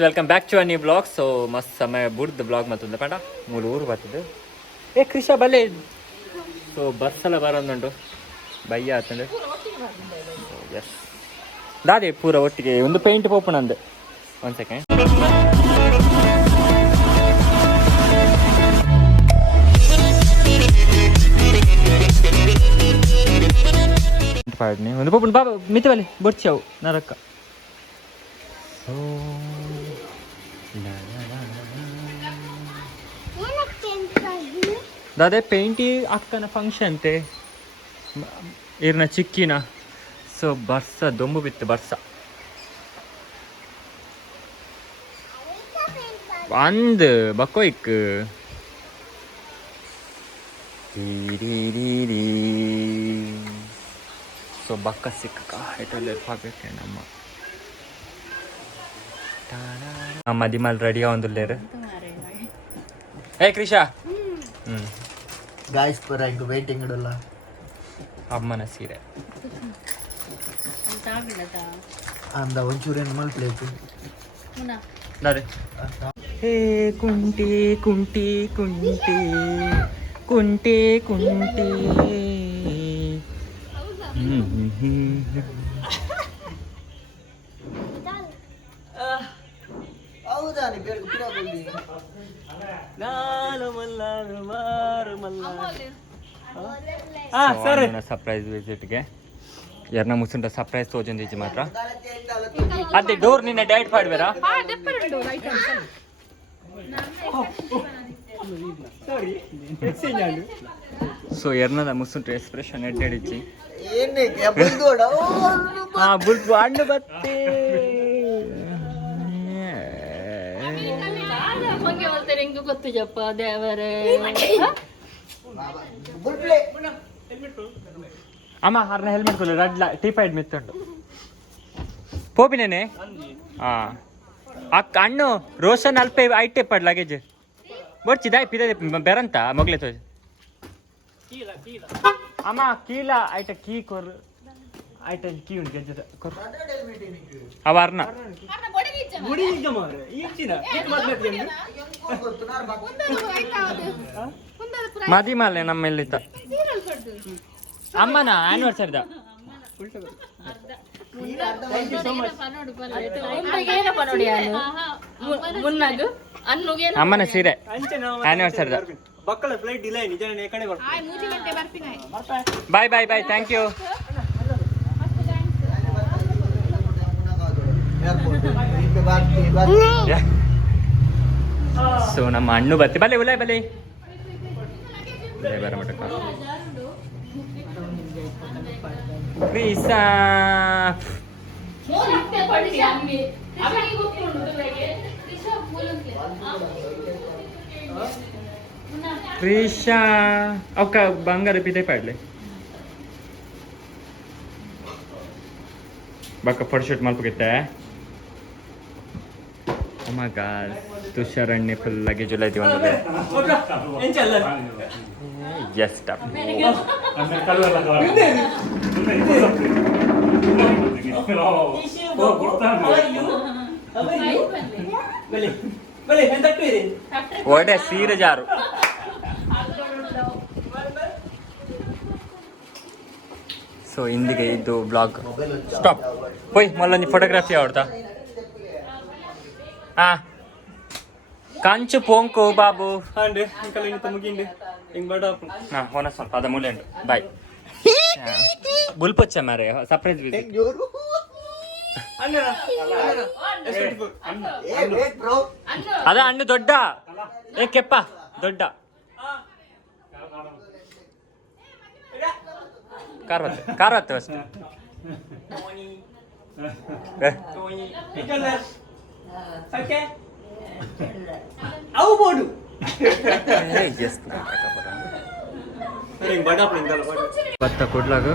Welcome back to a new blog. So ಮಸ್ತ್ ಸಮಯ ಬುಡ್ದು ಬ್ಲಾಗ್ ಮತ್ತೊಂದು ಪಂಡ ಮೂರು ಊರು ಬರ್ತಿದ್ದು ಏ ಕೃಷ ಬಲೆ ಸೊ ಬಸ್ ಎಲ್ಲ ಬರೋದುಂಟು ಬಯ್ಯ ಆತಂಡು ಎಸ್ ದಾದೆ ಪೂರ ಒಟ್ಟಿಗೆ ಒಂದು ಪೇಂಟ್ ಪೋಪುಣ ಅಂದು 1 ಸೆಕೆಂಡ್ ಒಂದು ಪೋಪುಣ ಬಾಬಾ ಮಿತಿ ಬಲೆ ಬೊಡ್ಚಾವು ನರಕ್ಕ ದಾದೆ ಪೇಂಟಿ ಅಕ್ಕನ ಫಂಕ್ಷನ್ ಅಂತೆ ಇರ್ನ ಚಿಕ್ಕಿನ ಸೊ ಬರ್ಸ ದೊಂಬು ಬಿತ್ತು ಬರ್ಸ ಅಂದ್ ಬಕ್ಕೋಯ್ಕ್ ಸೊ ಬಕ್ಕ ಸಿಕ್ಕ ಇಟಲ್ಲಿ ಪಾಕಕ್ಕೆ ನಮ್ಮ ದಿಮಲ್ ರೆಡಿಯಾ ಒಂದುಲ್ಲೇರು ಏ ಕ್ರಿಷಾ ಗಾಯ್ಸ್ ಪರ ಇಂಕ ವೇಟಿಂಗ್ ಇಡಲ್ಲ ಅಮ್ಮನ ಸೀರೆ ಅಂದ ಒಂಚೂರೇನು ಮಲ್ಪ್ಲೇತು ಹೇ ಕುಂಟಿ ಕುಂಟಿ ಕುಂಟಿ ಕುಂಟಿ ಕುಂಟಿ ಹೌದಾ ನೀ ಬೇಡ ಸರ್ಪ್ರೈಸ್ ವಿಸಿಟ್ಗೆ ಯಾರನ್ನ ಮುಸುಂಟ ಸರ್ಪ್ರೈಸ್ ತೋಜಂದಿಜ್ಜಿ ಮಾತ್ರ ಅದೇ ಡೋರ್ ನಿನ್ನ ಡೈಟ್ ಪಾಡ್ಬೇರಾ ಸೊ ಎರ್ನದ ಮುಸುಂಟ ಎಕ್ಸ್ಪ್ರೆಷನ್ ಎಡ್ಡೆಡಿಚ್ಚಿ ಹಾ ಬುಲ್ಪು ಹಣ್ಣು ಬತ್ತೆ ಗೊತ್ತು ಜಪ್ಪ ದೇವರೇ ಅಮ್ಮ ಹರ್ನ ಹೆಲ್ಮೆಟ್ ಕೊಡು ರೆಡ್ ಟೀಫೈಡ್ ಮಿತ್ತುಂಡು ಪೋಪಿನೇನೆ ಹಾ ಅಕ್ಕ ಅಣ್ಣು ರೋಷನ್ ಅಲ್ಪೆ ಐಟೆ ಪಡ್ ಲಗೇಜ್ ಬೊಡ್ಚಿದಾಯ್ ಪಿದೆ ಬೆರಂತ ಮೊಗ್ಲೆ ತೋಜ್ ಅಮ್ಮ ಕೀಲ ಐಟ ಕೀ ಕೊರ್ ಐಟ ಕೀ ಉಂಟು ಗೆಜ್ಜದ ಕೊರ್ ಅವ ಅರ್ನ ಮದಿಮಾಲೆ ನಮ್ಮೆಲ್ಲಿತ್ತ ಅಮ್ಮನ ಆನಿವರ್ಸರಿದ ಅಮ್ಮನ ಸೀರೆ ಆನಿವರ್ಸರಿದ ಬಾಯ್ ಬಾಯ್ ಬಾಯ್ ಥ್ಯಾಂಕ್ ಯು ಸೊ ನಮ್ಮ ಅಣ್ಣು ಬತ್ತಿ ಬಲೆ ಉಲಾಯ್ ಬಲೆ ಬರ ಮಟಕ ಕ್ರೀಶಾ ಅವಕ್ಕ ಬಂಗಾರ ಪಿದೆ ಪಾಡ್ಲೆ ಬಕ್ಕ ಫೋಟೋಶೂಟ್ ಮಲ್ಪಗಿತ್ತೆ Oh my god, Tusharanya full luggage ಎಲ್ಲ ಐತಿ ಒಂದಲ್ಲ ಎಸ್ ಸ್ಟಾಪ್ ಒಡೆ ಸೀರೆ ಜಾರು ಸೊ ಇಂದಿಗೆ ಇದು ಬ್ಲಾಗ್ ಸ್ಟಾಪ್ ಹೋಯ್ ಮಲ್ಲೊಂದು ಫೋಟೋಗ್ರಫಿ ಆಡ್ತಾ ಹಾ ಕಂಚು ಪೋಂಕು ಬಾಬು ಹೋನ ಸ್ವಲ್ಪ ಅದ ಮೂಲೆ ಉಂಟು ಬಾಯ್ ಬುಲ್ಪಚ್ಚ ಮಾರೆ ಸರ್ಪ್ರೈಸ್ ಅದ ಹಣ್ಣು ದೊಡ್ಡ ಏ ಕೆಪ್ಪ ದೊಡ್ಡ ಕಾರ್ವತ್ತೆ ಅಷ್ಟೇ ಅವು ಬೋಡು ಭತ್ತ ಕೊಡ್ಲಾಗ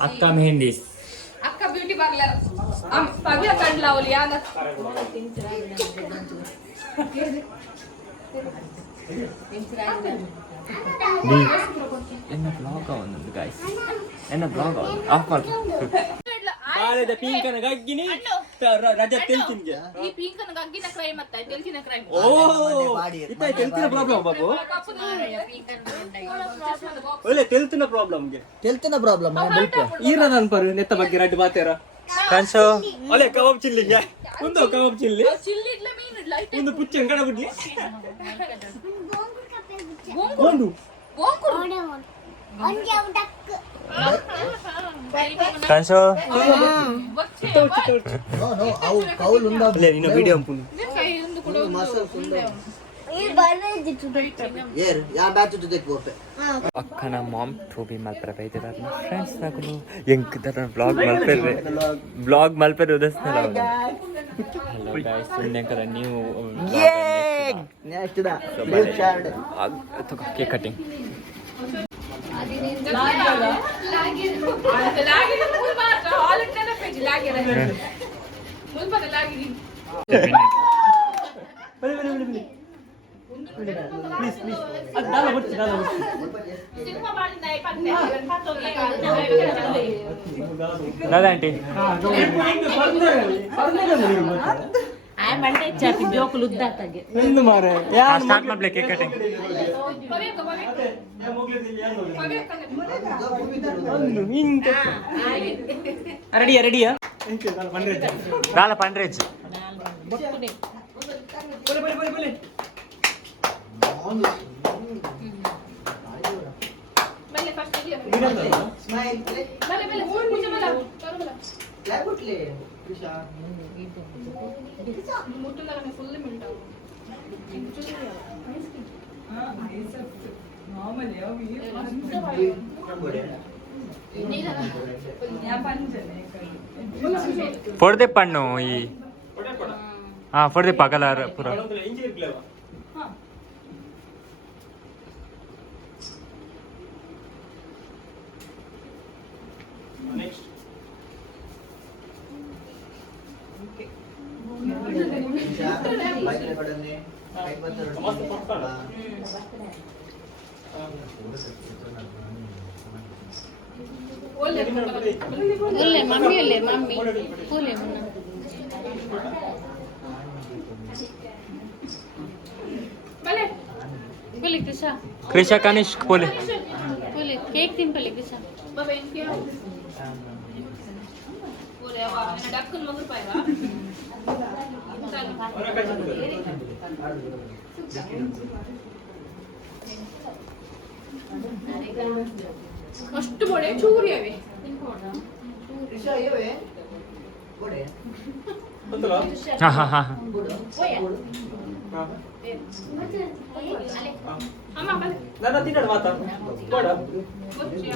ಅಕ್ಕ ಮೆಹಂದೀಸ್ ಅಕ್ಕ ಬ್ಯೂಟಿ ಪಾರ್ಲರ್ ಪಗಲ ಕಂಡ್ಲಾವಲಿ ಯಾನ ಎನ್ನ ಬ್ಲಾಗ್ ಅವನೊಂದು ಗಾಯ್ಸ್ ಎನ್ನ ಬ್ಲಾಗ್ ಅವನು ಆಫ್ ಮಾಡ್ತೀನಿ ಬಾಳೆದ ಪಿಂಕನ ಗಗ್ಗಿನಿ ರಜೆ ತೆಲ್ತಿನ್ಗೆ ಈ ಪಿಂಕನ ಗಗ್ಗಿನ ಕ್ರೈಮ್ ಅತ್ತ ತೆಲ್ತಿನ ಕ್ರೈಮ್ ಓ ಇತ್ತ ತೆಲ್ತಿನ ಪ್ರಾಬ್ಲಮ್ ಬಾಬು ಒಳ್ಳೆ ತೆಲ್ತಿನ ಪ್ರಾಬ್ಲಮ್ಗೆ ತೆಲ್ತಿನ ಪ್ರಾಬ್ಲಮ್ ಈರ ನನ್ ಪರು ನೆತ್ತ ಬಗ್ಗೆ ರಡ್ಡು ಬಾತೇರ ಕನ್ಸೋ ಒಳ್ಳೆ ಕಬಾಬ್ ಚಿಲ್ಲಿಗೆ ಒಂದು ಕಬಾಬ್ ಚಿಲ್ಲಿ ಚಿಲ್ಲಿಡ್ಲ ಮೀನಿಡ್ಲ ಒಂದು ಪುಚ್ಚನ್ ಕಡ ಬಿಡ್ಲಿ ಗೋಂಡು ಕನ್ಸೋ ಕೌಲ್ ಅಲ್ಲೇ ನೀನು ವಿಡಿಯೋ ಅಂಪುನು ಅಕ್ಕನ ಮಾಮ್ ಟೂಬಿ ಮಲ್ಪರೆ ಬೈದಿರ ಫ್ರೆಂಡ್ಸ್ ನಕಲು ಎಂಕ್ ದರ ಬ್ಲಾಗ್ ಮಲ್ಪರೆ ಉದಸ್ನಲ್ಲ ಹಲೋ ಗೈಸ್ ಸುನ್ನೆಂಕರ ನೀವು ಕೇಕ್ ಕಟಿಂಗ್ दादा आंटी स्टार्ट ಮಾಡ್ಲೆ ಕೇಕ್ ಕಟಿಂಗ್ ರೆಡಿಯಾ ದಾಲ ಪಂಡ್ರೇಜ್ ಪೊಡ್ದೆ ಪಣ್ಣು ಈ ಹಾ ಪೊಡ್ದೆ ಪಗಲಾರ ಪುರ कृषा कनिष्क बोले केक तीन पहले कृषा ಅಷ್ಟು ಬೊಡೆ ಚೂರಿ ಅವೆ ಹಾ ಹಾ ಹಾ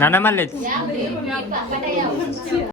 ನನ್ನ ಮಲ್ಲೆ